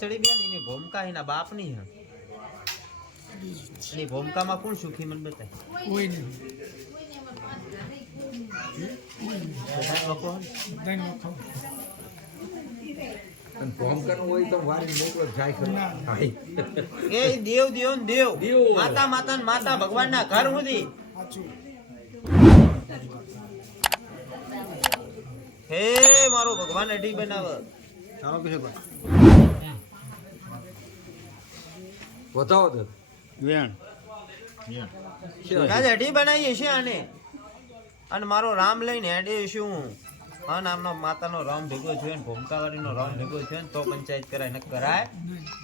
ચડી ગયા ને એની ભૂમિકા એના બાપની હે. એની ભૂમિકામાં કોણ સુખી મને બતાય. કોઈ નહીં. હોય તો વારી મોકલો જાય ખરો. એ દેવ દેવ ને દેવ. દેવ. માતા માતા ને માતા ભગવાનના ઘર સુધી. હે મારો ભગવાન અઢી બનાવ. બતાવો તો. આજ અઢી બનાવીએ છે આને. અને મારો રામ લઈને હેડે શું હા. નામનો માતાનો રામ ભેગો થયો ને ભૂમકાવાળીનો રામ ભેગો થયો ને તો પંચાયત કરાય ન કરાય.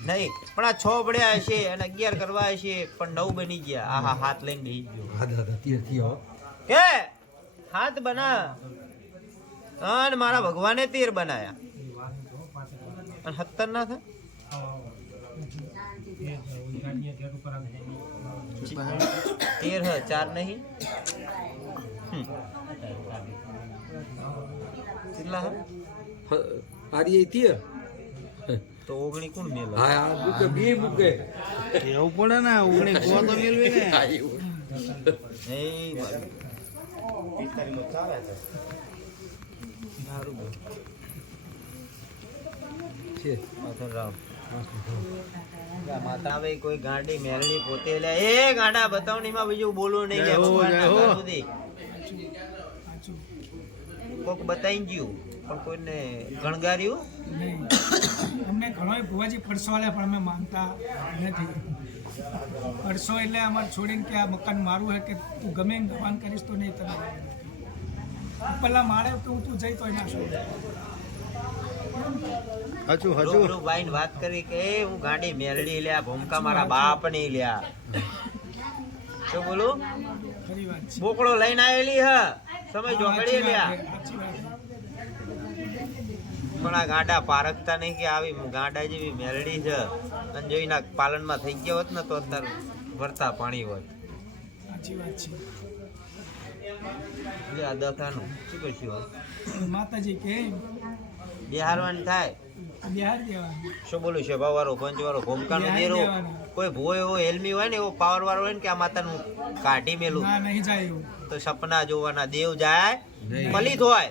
નહીં પણ આ છ પડ્યા હશે અને અગિયાર કરવા હશે પણ નવ બની ગયા. આહા હાથ લઈને બેસી ગયો. હા દાદા તીર થયો કે હાથ બના. અને મારા ભગવાને તીર બનાયા. અને સત્તર ના થાય તેર હ ચાર નહીં. કેટલા હ? આરી તીર તો ઓગણી કોણ મેલ? હા આ બુકે બે બુકે. એવું પડે ને ઓગણી કો તો મેળવી ને. હા, એવું. એ મારું. સારું છે. રામ. માતા આવે કોઈ ગાંડી મેરડી પોતે લે. એ ગાંડા બતાવણીમાં બીજું બોલવું નહીં લે. સુધી. કોક બતાવી ગયું પણ કોઈને ગણગાર્યું? અમને ઘણોય ભુવાજી આલે પણ અમે માનતા નથી. પડસો એટલે અમારે છોડીને કે આ મકાન મારું હે કે તું ગમે એમ દબાણ કરીશ તો નહીં તને. પેલા મારે તું તું જઈ તો એના છું હજુ રૂબરૂ બાઈને વાત કરી કે હું ગાંડી મેળડી લ્યા ભૂમકા મારા બાપની લ્યા. શું બોલું? બોકડો લઈને આવેલી હ. સમય જોગડી લ્યા. પણ આ ગાંડા પારખતા નહીં કે આવી ગાંડા જેવી મેળડી છે. અને જોઈને પાલનમાં થઈ ગયા હોત ને તો અત્યારે વરતા પાણી હોત. એટલે આ દખાનું શું કરશું? માતાજી કે બિહારવાનું થાય. શું બોલું છે વાળો પંચ વાળો ભૂમકાનો બિહાર દેરો કોઈ ભૂ એવો હેલમી હોય ને એવો પાવર વાળો હોય ને કે આ માતાનું કાઢી મેલું? ના નહીં જાય એવું. તો સપના જોવાના દેવ જાય નહીં. પલિત હોય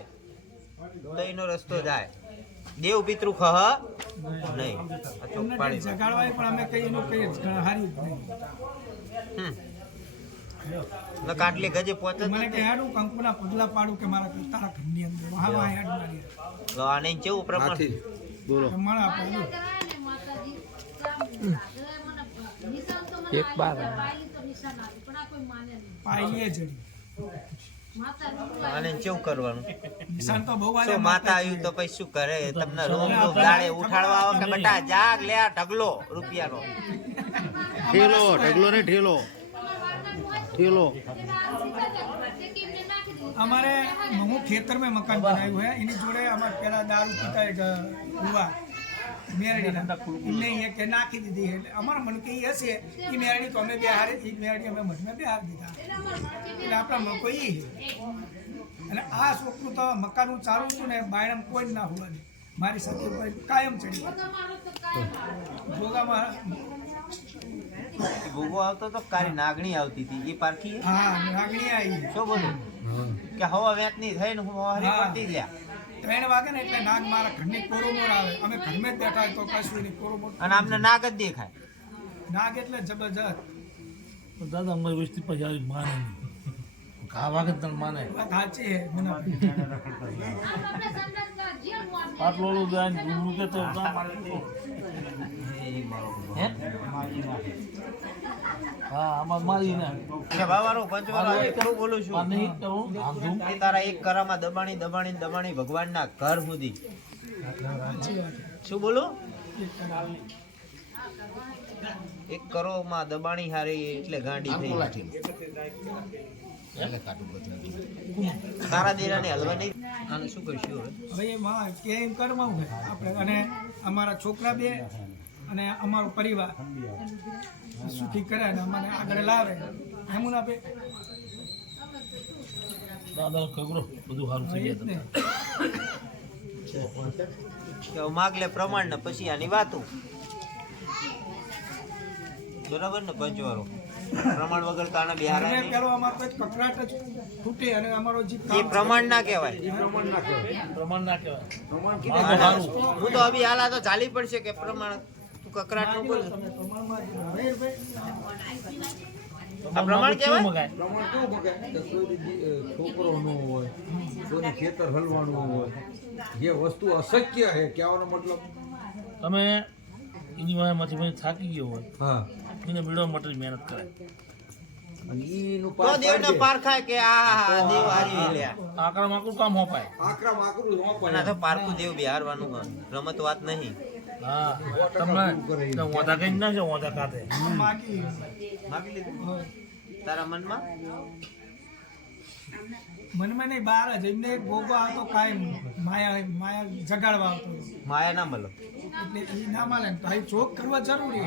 તો એનો રસ્તો જાય. દેવ પિતૃ ખહ? નહીં. ને કાટલી ગજે પહોંચે મને કે હેડું કંકુના પગલા પાડું કે મારા તારા ઘરની અંદર. વાહ વાહ હેડ મારી. તો આને કેવું પ્રમાણ? બોલો. એક બાર પાઈએ જડી. આને કેવું કરવાનું? નિશાન તો બહુ શું માતા આવ્યું તો પછી શું કરે? તમને રોમ રોમ દાડે ઉઠાડવા આવે કે બેટા જાગ લે આ ઢગલો રૂપિયાનો. ઠેલો ઢગલો ને ઠેલો. ઠેલો. અમારે હું ખેતર में મકાન બનાવ્યું है એની જોડે અમારે પેલા દારૂ પીતા એક હુવા મેરડીના એમને એ કે નાખી દીધી એટલે અમારા મન કે હશે. એ મેરડી તો અમે બે હારે એ મેરડી અમે મઠને બે હાર દીધા. એટલે આપણા મકો એ અને આ છોકરું તો મકાનું ચાલુ હતું ને બાયણમ કોઈ જ ના હોવા દે. મારી સાથે કોઈ કાયમ ચડી ભોગામાં ભૂગો આવતો તો કારી નાગણી આવતી હતી. એ પારખી હા નાગણી આવી. શું બોલું? કે હવા વેતની થઈને હું હરી હા. પડતી ગયા ત્રણ વાગે ને એટલે નાગ મારા ઘરની કોરોમોર આવે. અમે ઘરમાં જ બેઠા તો કશું નહીં. કોરોમોર અને આમને નાગ જ દેખાય. નાગ એટલે જબરજસ્ત. દાદા અમારી વસ્તી પછી આવી માને ઘા ખાવા કે તને માને. સાચી હે. આટલો ઓલું જાય ને કે ના તો. હે? હા આમાં મારી ને બોલું છું. કરું એ તારા એક કરામાં દબાણી દબાણી દબાણી ભગવાનના ઘર સુધી. શું બોલું? એક કરો માં કરોમાં દબાણી હારી એટલે ગાંડી થઈ તારા દેરાને હલવા નહીં આને શું કરશું હવે? એમ આપણે અને અમારા છોકરા બે અને અમારો પરિવાર સુખી કરે અને અમને આગળ લાવે. હેમુન આપે દાદા ખબરો બધું સારું થઈ જાય માગલે માગ લે પ્રમાણ ને પછી આની વાતો. બરાબર ને પંચવારો પ્રમાણ વગર તો આના બિહાર અને પેલો અમારો કોઈ કકડાટ જ ખૂટે અને અમારો જે એ પ્રમાણ ના કહેવાય. પ્રમાણ ના કહેવાય. હું તો અભી હાલા તો ચાલી પડશે કે પ્રમાણ કકરાટ બોલ. તમે પ્રમાણમાં જ હવે ભાઈ. આ પ્રમાણ કહેવાય? પ્રમાણ કેવું મગાય? કે કોઈ દી, અ, છોકરો ન હોય કોઈને ખેતર હલવાનું હોય જે વસ્તુ અશક્ય છે કહેવાનો મતલબ? તમે એની વાયમાંથી પછી થાકી ગયો હોય હા. એને મેળવવા માટે મહેનત કરે અને ઈનું પાર દેવ ને પાડીએ. પારખાય કે આ દેવ હારી લ્યા. આકડા માકડું કામ હોપાય. આકરા માકરું હોપાય. આ પારકું દેવ બિહારવાનું. રમત વાત નહીં. હા તમને તો કઈ ના છે વાંધા કાતે માગી માગી લીધું તારા મનમાં? મનમાં નહીં બહાર જ. એમને ગોગો આવતો કાયમ માયા માયા જગાડવા આવતો. માયા ના મળે. એટલે એ ના મળે તો અહીં ચોક કરવા જરૂરી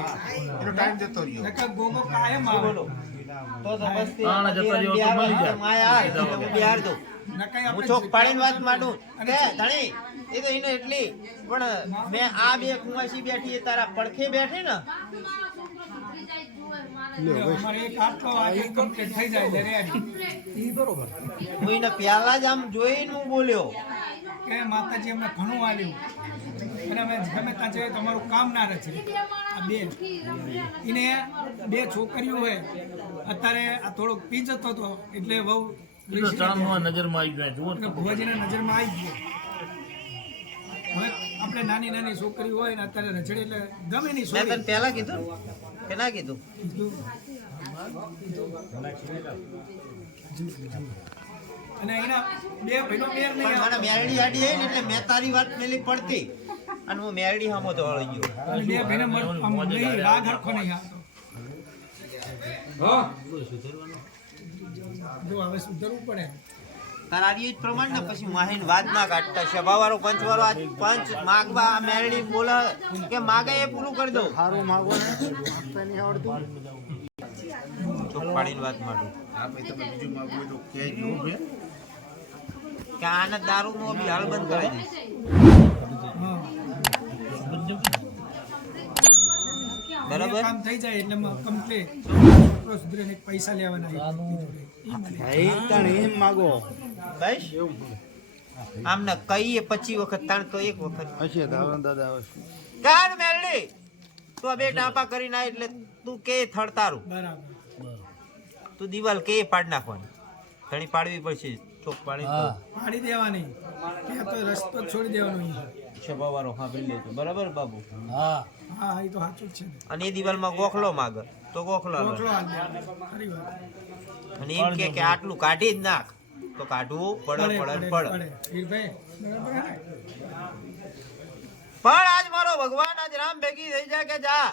એનો ટાઈમ જતો રહ્યો. ગોગો કાયમ આવે. તો સમજતી આના જતા રહ્યો તો મળી જાય. માયા બિહાર દો હું આપણે ચોક પાડીને વાત માંડું. કે ધણી એ તો એને એટલી પણ મેં આ બે કુંવાસી બેઠી એ તારા પડખે બેઠી ને? અમારે એક આટલો વાગે કમ્પ્લીટ થઈ જાય એટલે ready. હું એને પ્યાલા જ આમ જોઈને હું બોલ્યો. કે માતાજી અમને ઘણું આલ્યું અને અમે ગમે ત્યાં જઈએ તમારું કામ ના રચે આ બે. એને બે છોકરીઓ હોય. અત્યારે આ થોડોક પી જતો હતો એટલે બહુ નજરમાં આવી ગયો ભુવાજી ને એટલે ભુવાજીના નજરમાં આવી ગયો. આપણે નાની નાની છોકરી હોય ને અત્યારે રજડે એટલે ગમે નહીં મેં તને પહેલા કીધું કે ના કીધું? અને એના બે ભાઈનો મેર નહીં પણ મેરડી આડી આવી ને એટલે મેં તારી વાત પેલી પડતી. અને હું મેરડી હામો તો વળી ગયો. અને બે ભાઈને મળ- રાગ હરખો નહીં હા. જો હવે સુધરવું પડે. તારા આરી જ પ્રમાણ ને પછી માહીન વાત ના કાઢતા સભાવાળો પંચવાળો આ પંચ માગવા મેરડી બોલે કે માગે એ પૂરું કરી દઉં. સારું માગો ને આવડતું. ચોક પાડીને વાત માંડું કે આને દારૂ નો બી હાલ બંધ કરી દઈશ. હા. બરાબર? કામ થઈ જાય એટલે કમ્પ્લીટ છોકરો સુધરે ને પૈસા લેવાના ભાઈ તાણ એમ માગો. બસ? આમને કહીએ પચી વખત તાણ તો એક વખત. હશે દાદા દાદા આવે કાઢ મેરડી! તું આ બે ટાંપા કરીને આય એટલે તું કે થડતારું. બરાબર. તું દિવાલ કે પાડ નાખવાની? ઘણી પાડવી પડશે. ચોક પાડી હા. દેવાની. ત્યાં તો રસ્તો છોડી દેવાનો અહીંયા. હા પેલી લેજો. બરાબર બાબુ? હા. હા એ તો સાચું છે. અને એ દિવાલમાં ગોખલો માગ. તો ગોખલો અને એમ કે કે આટલું કાઢી જ નાખ. તો કાઢવું પડે પડે પડે? પણ આજ મારો ભગવાન આજ રામ ભેગી થઈ જાય કે જા?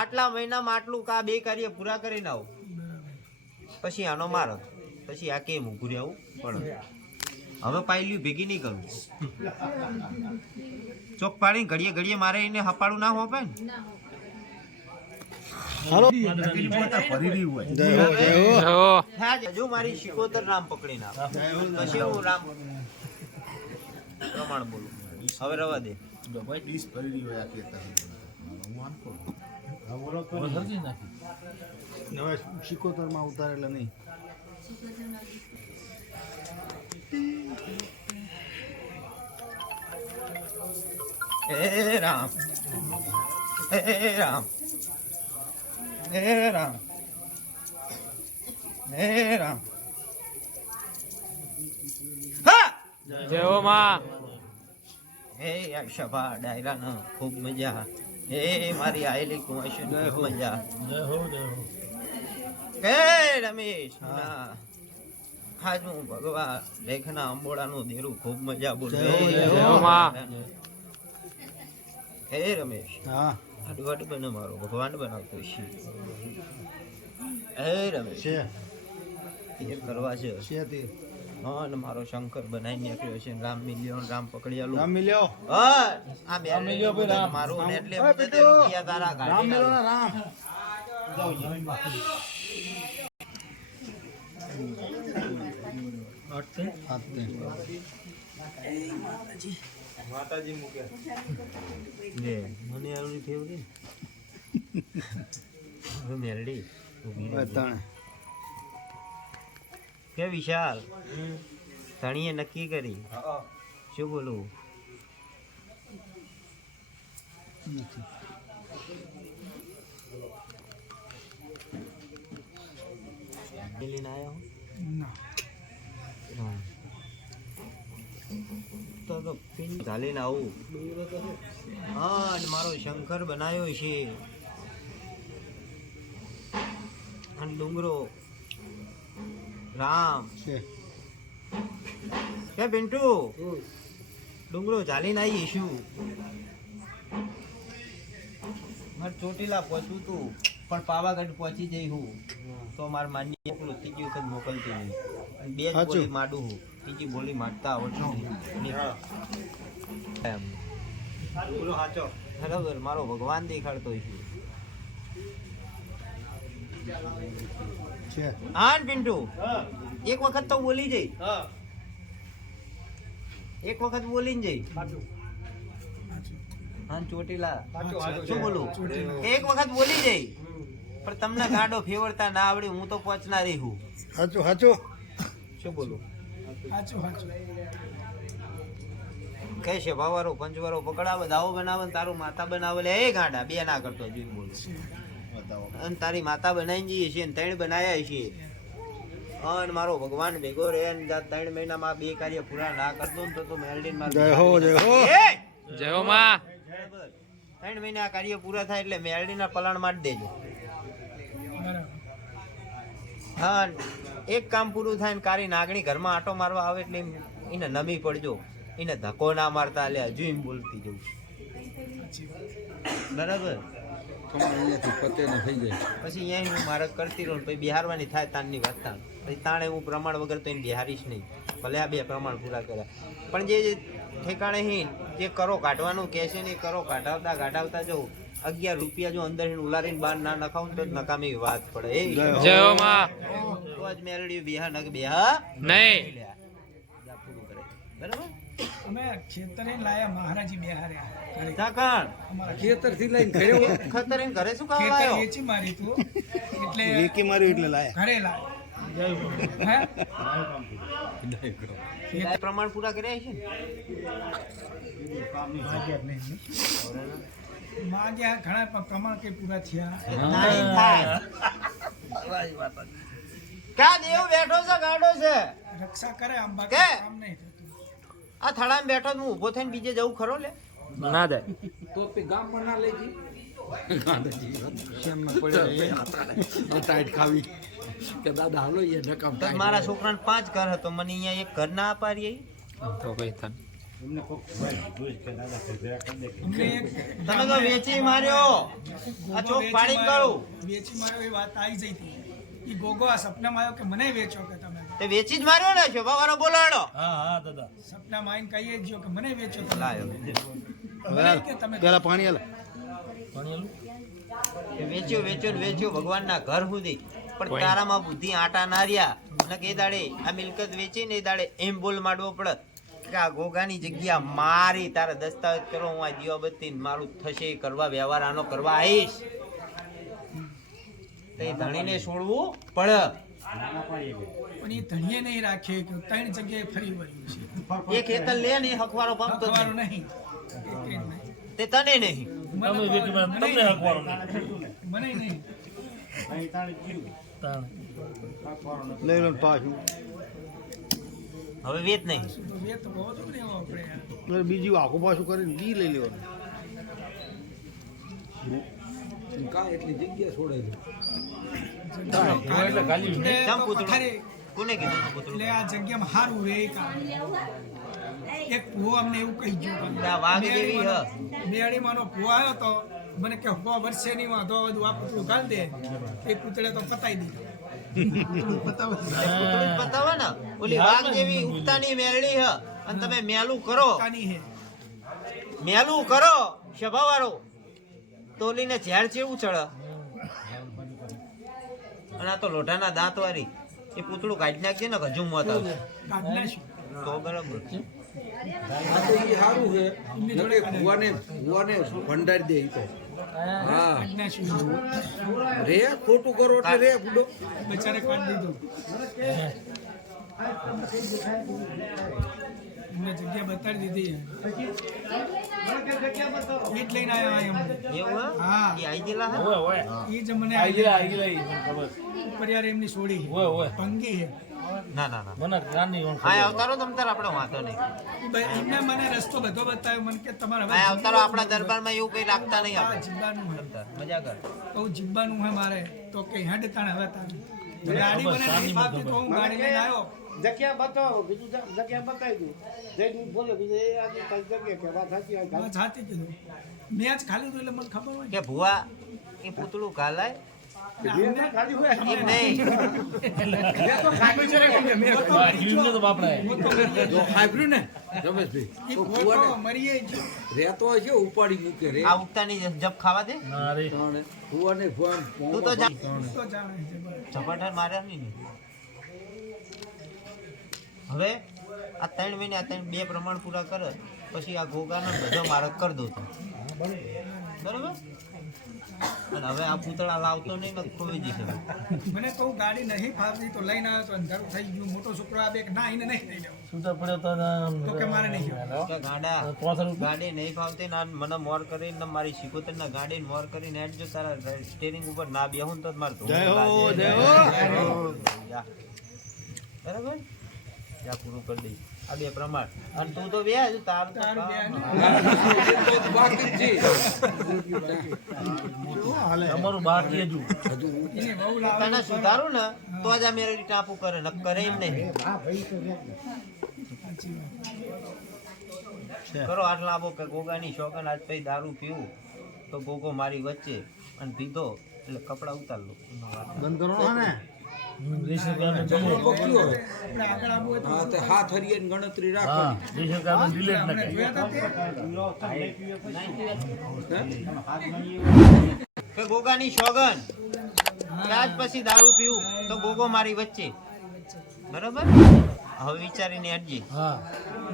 આટલા મહિનામાં આટલું કા બે કાર્ય પૂરા કરીને આવું પછી આનો મારો પછી આ કેમ ઊભું રહેવું? પડે હવે પાયલ્યું ભેગી નહીં કરું. ચોક પાડીને ઘડીએ ઘડીએ મારે એને હપાડું ના હોપે ને? જ, હજુ મારી શિકોતર રામ પકડીને આવે પછી હું રામ પ્રમાણ બોલું. હવે રવા દે. સરજી નાખી હવે સિકોતરમાં ઉતારે એટલે નહીં. હે રામ હે રામ હે રામ હે રામ હા જય હો માં. હે સભા ડાયરાનો ખૂબ મજા. હે મારી આયેલી કુંવાસી ખૂબ મજા. જય હો જય હો. હે રમેશ. હા. આજ હું ભગવાન. લેખના અંબોડાનું દેરું ખૂબ મજા બોલું. જય હો, રમેશ. હા. અડવાડ બને મારો ભગવાન બનાવતો છે. હે રમેશ. એ કરવા છે. છે તે. હા મારો શંકર બનાવી નાખ્યો છે. રામ મિલ્યો ને રામ પકડિયાલું. રામ મિલ્યો. હા આ બે મિલ્યો ભાઈ રામ. મારું ને એટલે. તારા રામ મિલ્યો રામ. માતાજી મૂક્યા લે મને આવું થયું કે હવે મેલડી કે વિશાલ? ધણીએ નક્કી કરી. શું બોલું લઈને આવ્યો ના. તો ઘાલીને આવું હા અને મારો શંકર બનાવ્યો છે અને ડુંગરો રામ છે કે પિન્ટુ ડુંગરો ચાલીને આવી શું મારે ચોટીલા પહોંચવું તું પણ પાવાગઢ પહોંચી જઈ હું. તો મારે માની એકલું ત્રીજી વખત મોકલતી નહીં. અને બે જ બોલી માડું હું. ત્રીજી બોલી મારતા આવડતું નહીં. એમ. બરાબર મારો ભગવાન દેખાડતો છે. છે. હા ને પિન્ટુ? એક વખત તો બોલી જઈ. એક વખત બોલીને જઈ. હા ચોટીલા. શું બોલું? એક વખત બોલી જઈ. પણ તમને ગાડો ફેવરતા ના આવડી હું તો પહોંચનારી હું. સાચું સાચું શું બોલો? સાચું સાચું કહે છે ભાવારો પંચવારો પકડાવે દાવો બનાવે ને તારું માતા બનાવે લે. એ ગાંડા બે ના કરતો જોઈ બોલું. અને તારી માતા બનાવી જઈએ છીએ ને ત્રણ બનાવ્યા છીએ. અને મારો ભગવાન ભેગો રહે અને ત્રણ મહિનામાં બે કાર્ય પૂરા ના કરતો ને તો તો મેલડીન માર જય હો જય હો. જય હો માં. ત્રણ મહિના કાર્ય પૂરા થાય એટલે મેલડીના પલાણ મારી દેજો. હા એક કામ પૂરું થાય ને કારી નાગણી ઘરમાં આટો મારવા આવે એટલે એને નમી પડજો. એને ધક્કો ના મારતા એટલે હજુ એમ બોલતી જવું બરાબર? પછી અહીંયા હું મારે કરતી રહું પછી બિહારવાની થાય તાણની વાત થાય. પછી તાણે હું પ્રમાણ વગર તો એને બિહારીશ નહીં. ભલે આ બે પ્રમાણ પૂરા કર્યા. પણ જે ઠેકાણે હી જે કરો કાઢવાનું કહે છે ને કરો કાઢાવતા કાઢાવતા જો અગિયાર રૂપિયા જો અંદર હિન ઉલારીને બહાર ના નખાવ તો નકામી વાત પડે. એ જય હો માં. તો જ મેલડી બિહાર નક બિહાર નહીં. પૂરું કરે. બરાબર? અમે ખેતરે લાયા મહારાજી બિહાર્યા લઈને ઘરે. ખતર ઘરે શું કામ ખેતર વેચી મારી તું. એટલે એટલે લાયા. ઘરે લાયા. પ્રમાણ પૂરા કર્યા છે ને? માગ્યા ઘણા પણ પ્રમાણ કઈ પૂરા થયા. ક્યાં દેવ બેઠો છે ગાડો છે? રક્ષા કરે આમ બાકી કામ નહીં થતું. આ થડામાં બેઠો હું ઊભો થઈને બીજે જવું ખરો લે? ના દે તો ગામ ગામમાં ના લઈ કે દાદા હાલો મારા છોકરાને પાંચ ઘર હતો મને અહીંયા એક ઘર ના અપારીએ તો કઈ થાય તમે તો વેચી માર્યો. આ ચોક પાડી માર્યો. વેચી માર્યો એ વાત આવી જઈ હતી. ઈ ગોગો આ સપનામાં આવ્યો કે મને વેચો કે તમે? તે વેચી જ માર્યો ને શોભા બોલાડો હા હા દાદા. સપનામાં આવીને કહીએ જ કે મને વેચો તમે. લાયો. કે તમે પેલા પાણી હાલ પાણી આલું? વેચ્યો વેચ્યો વેચ્યો ભગવાનના ઘર સુધી. પણ તારામાં બુદ્ધિ આટા ના રહ્યા. ને કે એ દાડે આ મિલકત વેચી ને એ દાડે એમ બોલ માંડવો પડે. કે આ ગોગાની જગ્યા મારી તારા દસ્તાવેજ કરો હું આ દીવાબત્તી મારું થશે એ કરવા વ્યવહાર આનો કરવા આવીશ. તો એ ધણીને છોડવું પડે. પણ એ ધણીએ નહીં રાખે કે ત્રણ જગ્યાએ ફરી વળ્યું છે. એ ખેતર લે ને હકવારો પંપ હકવાનું નહીં. તે તને નહીં. તમને. મને લઈ લો પાછું. હવે વેત નહીં. બીજું આખું પાછું કરીને ઘી લઈ લેવાનું. કા એટલી જગ્યા છોડાય કોને કીધું આ જગ્યામાં રહે એક ભૂવો અમને એવું કહી ગયો. વાઘ મેળીમાંનો ભૂવો આવ્યો તો મને કે હો વર્ષે ની વાંધો તો આ પૂતળું ગાળ દે. એ પૂતળે તો પતાવી દીધું. બતાવે ને ઓલી વાઘ જેવી ઉગતાની મેલડી હ અને તમે મેલું કરો. મેલું કરો તોલીને ઝેર જેવું ચડે અને આ તો લોઢાના દાંત વાળી. એ પૂતળું કાઢી નાખજે ને હજુ મોત તો બરાબર. આ તો ઈ સારું છે. ભુવાને ભુવાને ભંડારી દે તો. હા. રે ખોટું કરો એટલે રે બુડો. બચારે કાઢ દીધું એમને જગ્યા બતાડી દીધી ઈ લઈને આવ્યો અહીંયા હા. હા. એ આઈ ગયેલા જ મને આઈ ગયેલા આઈ ગયેલા ખબર. ઉપર યાર એમની સોડી છે. ઓય ઓય છે. ના ના ના. મને જ્ઞાનની ઓળખ આ અવતારો તમ તાર આપણો વાંધો નહીં. એમને મને રસ્તો બધો બતાવ્યો મને કે તમારે અવતારો આપણા દરબારમાં એવું કંઈ રાખતા નહીં આપણે. જીવવાનું મજા કર. કહું જીવવાનું હોય મારે. તો કે હેડ તાણ હવે તાણ. ગાડી મને નહીં ફાવતી તો હું ગાડી લઈને આવ્યો. જગ્યા બતાવો બીજું જ- જગ્યા બતાવી દઉં. જઈને બોલો બીજું એ આજે તારી જગ્યા કે વાત સાચી વાત સાચી કીધું. મેચ ખાલી એટલે મને ખબર હોય કે ભુવા એ પૂતળું કાલાય છે ઉપાડી મૂકે રે. આ ખાવા દે? ના રે. તું તો. ઝપાટા માર્યા નહીં હવે આ ત્રણ મહિને આ ત્રણ બે પ્રમાણ પૂરા કરે પછી આ ઘોઘાનો બધો મારક કરી દઉં છું. બરોબર? અને હવે આ પૂતળા લાવતો નહીં ને ખોવી જશે. મને કહું ગાડી નહીં ફાવતી તો લઈને આવ્યો તો અંધારું થઈ ગયું. મોટો છોકરો આ બે ના એને નહીં લઈ લેવો. છૂટા પડ્યો તો તો કે મારે નહીં. ગાડા ગાડી નહીં ફાવતી ને મને મોર કરીને મારી શિકોતર ના ગાડી મોર કરીને હેડ જો તારા સ્ટેરિંગ ઉપર ના બેહું તો મારે જય હો, જય હો. બરાબર? જા પૂરું કરી દઈશ. આ બે પ્રમાણ. અને તું તો વ્યાજ હજુ તારું તો તારું બે કામ. બાકી જ છે અમારું બાકી હજુ. એને વહુ લાવે તને સુધારું ને તો જ આ મેરેડી ટાપુ કરે ન કરે એમ નહીં. કરો આટલા આપો કે ગોગાની શોખન આજ પછી દારૂ પીવું. તો ગોગો મારી વચ્ચે અને પીધો એટલે કપડા ઉતાર લો. બંધ કરો ને. હાથ ગણતરી રાખવાની. ગોગાની સોગન આજ પછી દારૂ પીવું. તો ગોગો મારી વચ્ચે. બરાબર? હવે વિચારીને અડજી હા.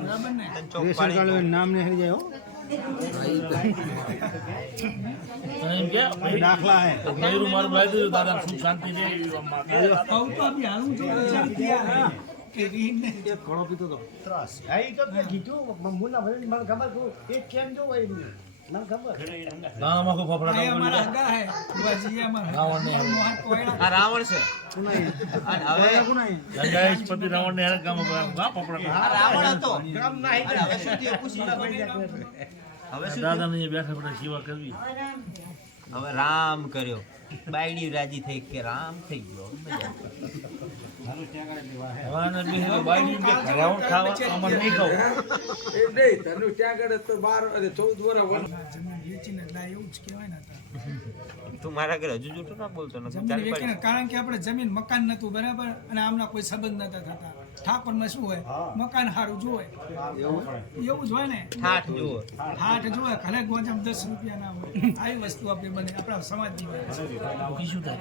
બરાબર ને તને ચોક રેશન પાડી કાર્ડ દઉં. હોય, નામ ને હરી જાય દાખલા હે. મયુરું મારું ભાઈ દાદા સુખ શાંતિ એવી એક પીતો તો. ત્રાસ. હા તો કીધું મમ્મુના ભાઈ મને ખબર તું એ કેમ જો નાનામાં કોઈ ફફડા આ અમારા હગા હે. બુઆજી અમારા રાવણ. આ છે. અને હવે ગંગાએશ પતિ રાવણ ને હેરાન કામ કરે. ફફડા આ રાવણ હતો. અને હવે શું થયું? પૂછી. હવે શું થયું? દાદાને બેઠા બેઠા સેવા કરવી. હવે રામ કર્યો. બાયડી રાજી થઈ કે રામ થઈ ગયો. તો બાર અને ચૌદ વર્ષ વેચીને એવું જ કહેવાય ને તું મારા ઘરે હજુ જૂઠું ના બોલતો નથી કારણ કે આપણે જમીન મકાન નતું બરાબર? અને આમના કોઈ સંબંધ નતા થતા. ઠાકોરમાં શું હોય? મકાન સારું જોવે એવું જ હોય ને? ઠાઠ જોવે હાટ જોવે ખરે ગોજામ દસ રૂપિયા ના હોય. આવી વસ્તુ આપણી બને આપણા સમાજની હોય મૂકી શું થાય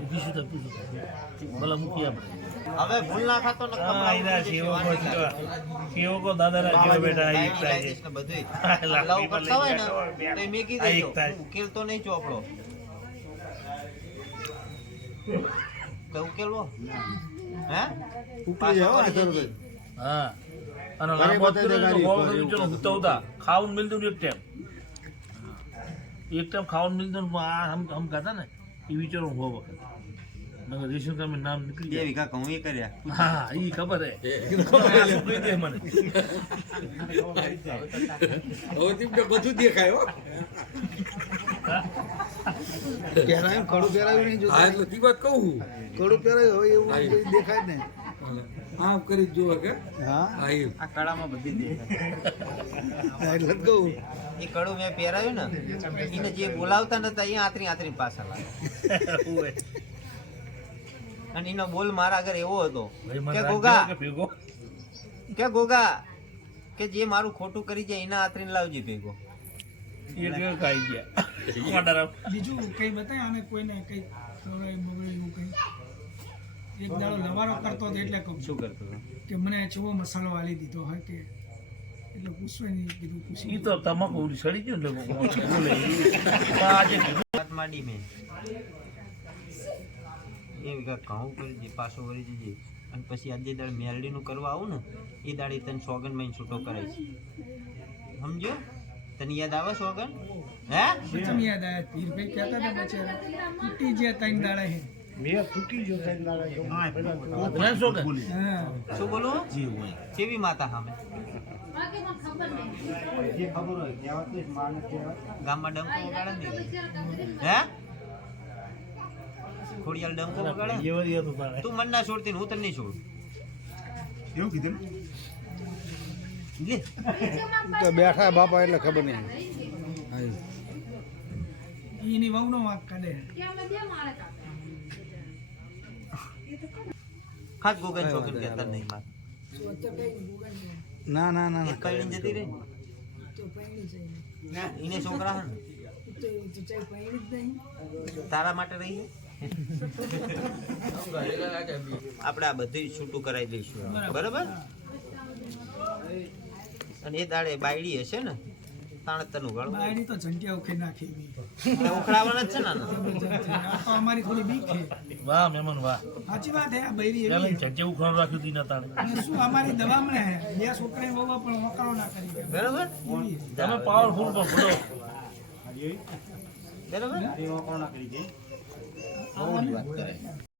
મૂકી થાય. પૂછું ભલા મૂકી આપણે હવે ભૂલ ના ખાતો ને હા, સેવકો તો. સેવકો દાદાના જેવા બેઠા એકતા છે. લવ હોય ને તો એ મેકી દેજો ઉકેલતો નહીં ચોપડો કે ઉકેલવો? હે? ઉપડી જાય આ તરત હા. અને લાંબો ઉપર. ખાવાનું મિલતું એક ટાઈમ. એક ટાઈમ ખાવાનું મિલતું આ હમ હમ ખાતા ને એ વિચારો બહુ વખત. રેશન કાર્ડ નામ નીકળી બે વીઘા એ કર્યા. હા એ. ખબર હે કહી દે મને. હવે બધું દેખાય હો. પહેરાયું, કડું પહેરાયું નહીં હા એટલે તી વાત કહું કડું પહેરાયું હોય એવું દેખાય ને. આમ કરી જ કે. હા? હા આ કળામાં બધી દેખાય. એટલે કહું. એ કડું મેં પહેરાયું ને એને જે બોલાવતા નતા એ આતરી આતરી પાછા લાગે. અને એનો બોલ મારા આગળ એવો હતો. કે ગોગા કે કે ગોગા કે જે મારું ખોટું કરી જાય એના આતરીને લાવજે ભેગો. એ ખાઈ ગયા. બીજું કઈ બતાય? આને કોઈને કઈ ખવડાય બગડે કઈ? એક દાડો લવારો કરતો હતો એટલે કહું. શું કરતો કે મને ચૂવો મસાલો વાલી દીધો હોય કે એટલે પૂછવું નહીં કીધું પૂછી. તો તમાકુ સડી ગયું ને બોલે આજે માંડી મેં એ ઘઉં કરી દે પાછો વળી જજે. અને પછી આજે દાડે મેલડીનું કરવા આવું ને એ દાડે તને સોગન મહિન છૂટો કરાય છે સમજો તને યાદ આવે સોગન હે? વચન યાદ આવે? પીરભાઈ કહેતા હતા બચારા તૂટી ગયા ત્રણ દાડા હે. મેં તૂટી ગયો સાહેબ નારા જો. ના શું કે હા. શું બોલું? કેવી માતા સામે? હોય કહેવત નહીં, માને ગામમાં ડંકો વગાડે ને હે? ખોડિયાલ ડંકો વગાડે? તું મન ના છોડતી હું તને નહીં છોડું. એવું કીધું તો બેઠા બાપા એટલે ખબર નહીં. એની વહુનો વાંક કાઢે. ખાસ ગોગન છોકન કહેતા નહીં. માર. ના ના ના એક કઈની જતી રે ના એને છોકરા તારા માટે રહી આપણે આ બધું છૂટું કરાવી દઈશું. બરાબર? અને એ દાડે બાયડી હશે ને તાણે તને બાયડી તો ઝંટિયા ઉખે નાખી. એટલે ઉખડાવવાના છે ને આ તો અમારી થોડી બીક છે. વાહ મેમન વાહ. સાચી વાત હે આ બૈરી ચાલે એવી ઉખડાવ રાખ્યું હતી ના તાણે. શું અમારી દવામાં હે બે છોકરા વહુ પણ વકારો ના કરી બરાબર? તમે પાવરફુલ પણ બોલો. બરાબર? એ વાપરો ના કરી દે. બહુ વાત કરે.